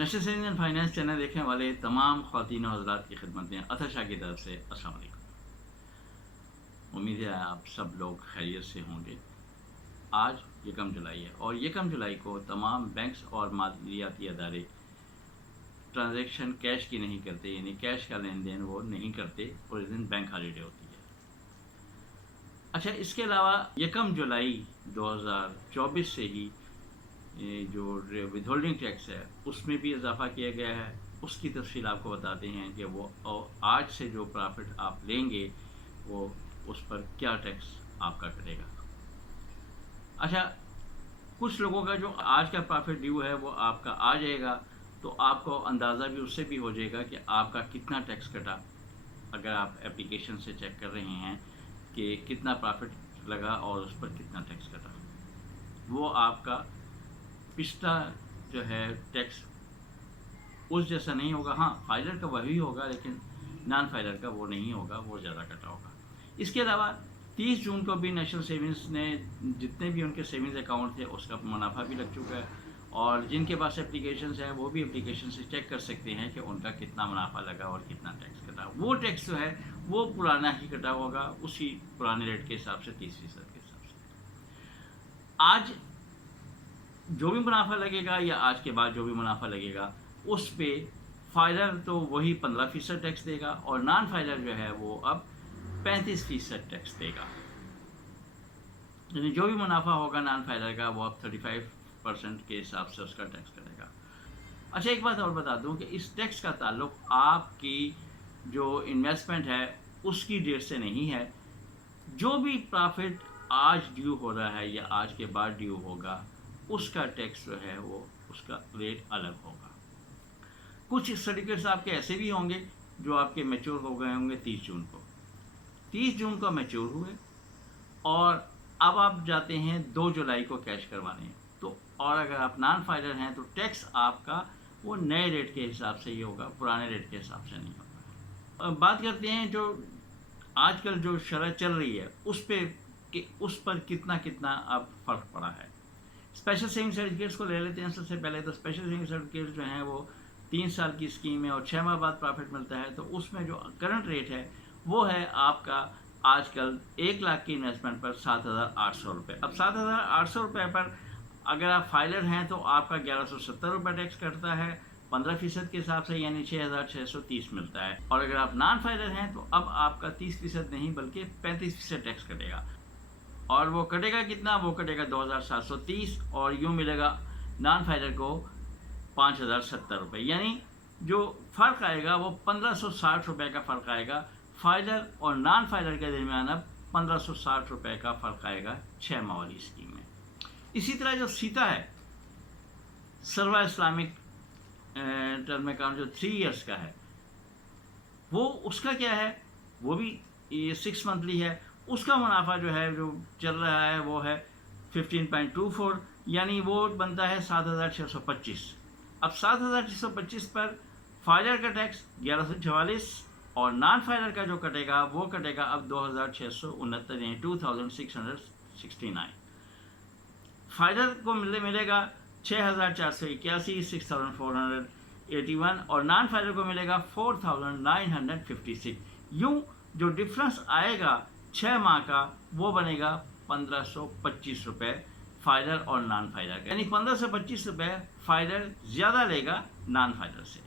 National savings and finance channel देखने वाले तमाम ख्वातीन और हज़रात की खिदमत में अतर शाह की तरफ से अस्सलाम वालेकुम। उम्मीद है आप सब लोग खैरियत से होंगे। आज यकम जुलाई है और यकम जुलाई को तमाम बैंक्स और मालियाती अदारे ट्रांजैक्शन कैश की नहीं करते, यानी कैश का लेन देन वो नहीं करते और इस दिन बैंक हॉलीडे होती है। अच्छा, इसके अलावा यकम जुलाई 2024 से ही जो विदहोल्डिंग टैक्स है उसमें भी इजाफा किया गया है। उसकी तफसील आपको बताते हैं कि वो आज से जो प्रॉफिट आप लेंगे वो उस पर क्या टैक्स आपका कटेगा। अच्छा, कुछ लोगों का जो आज का प्रॉफिट ड्यू है वो आपका आ जाएगा, तो आपको अंदाज़ा भी उससे भी हो जाएगा कि आपका कितना टैक्स कटा। अगर आप एप्लीकेशन से चेक कर रहे हैं कि कितना प्रॉफिट लगा और उस पर कितना टैक्स कटा, वो आपका पिछला जो है टैक्स उस जैसा नहीं होगा। हाँ, फाइलर का वही होगा लेकिन नॉन फाइलर का वो नहीं होगा, वो ज़्यादा कटा होगा। इसके अलावा 30 जून को भी नेशनल सेविंग्स ने जितने भी उनके सेविंग्स अकाउंट थे उसका मुनाफा भी लग चुका है, और जिनके पास एप्लीकेशंस हैं वो भी एप्लीकेशन से चेक कर सकते हैं कि उनका कितना मुनाफा लगा और कितना टैक्स कटा। वो टैक्स जो है वो पुराना ही कटा होगा, उसी पुराने रेट के हिसाब से 30% के हिसाब से। आज जो भी मुनाफा लगेगा या आज के बाद जो भी मुनाफा लगेगा उस पे फाइलर तो वही 15% टैक्स देगा और नॉन फाइलर जो है वो अब 35% टैक्स देगा। यानी जो भी मुनाफा होगा नॉन फाइलर का वो अब 35% के हिसाब से उसका टैक्स करेगा। अच्छा, एक बात और बता दूं कि इस टैक्स का ताल्लुक आपकी जो इन्वेस्टमेंट है उसकी डेट से नहीं है। जो भी प्रॉफिट आज ड्यू हो रहा है या आज के बाद ड्यू होगा उसका टैक्स जो है वो उसका रेट अलग होगा। कुछ सर्टिफिकेट्स आपके ऐसे भी होंगे जो आपके मैच्योर हो गए होंगे 30 जून को। 30 जून को मैच्योर हुए और अब आप जाते हैं 2 जुलाई को कैश करवाने, तो और अगर आप नॉन फाइलर हैं तो टैक्स आपका वो नए रेट के हिसाब से ही होगा, पुराने रेट के हिसाब से नहीं होगा। अब बात करते हैं जो आजकल जो शरह चल रही है उस पर कितना कितना अब फ़र्क पड़ा है। स्पेशल सेविंग सर्टिफिकेट्स को ले लेते हैं। सबसे पहले तो स्पेशल सेविंग सर्टिफिकेट जो हैं वो 3 साल की स्कीम है और 6 माह बाद प्रॉफिट मिलता है, तो उसमें जो करंट रेट है वो है आपका आजकल 1 लाख की इन्वेस्टमेंट पर 7,800 रुपये। अब 7,800 रुपये पर अगर आप फाइलर हैं तो आपका 1,170 रुपये टैक्स कटता है 15% के हिसाब से, यानी 6,630 मिलता है। और अगर आप नॉन फाइलर हैं तो अब आपका 30% नहीं बल्कि 35% टैक्स कटेगा। और वो कटेगा कितना? वो कटेगा 2,730 और यूँ मिलेगा नॉन फाइलर को 5,070 रुपये। यानी जो फ़र्क आएगा वो 1,560 रुपये का फ़र्क आएगा। फाइलर और नॉन फाइलर के दरमियान अब 1,560 रुपये का फ़र्क आएगा 6 माह वाली स्कीम में। इसी तरह जो सीता है सर्वा इस्लामिक टर्म अकाउंट जो 3 इयर्स का है, वो उसका क्या है, वो भी ये 6 मंथली है। उसका मुनाफा जो है जो चल रहा है वो है 15.24, यानी वो बनता है 7,625। अब 7,625 पर फाइलर का टैक्स 1,144 और नॉन फाइलर का जो कटेगा वो कटेगा अब 2,669 यानी 2,669। फाइलर को मिलेगा 6,481 6,481 और नॉन फाइलर को मिलेगा 4,956। यूँ जो डिफरेंस आएगा 6 माह का वो बनेगा 1,525 रुपये फाइलर और नॉन फाइलर का, यानी 1,525 रुपये फाइलर ज़्यादा लेगा नॉन फाइलर से।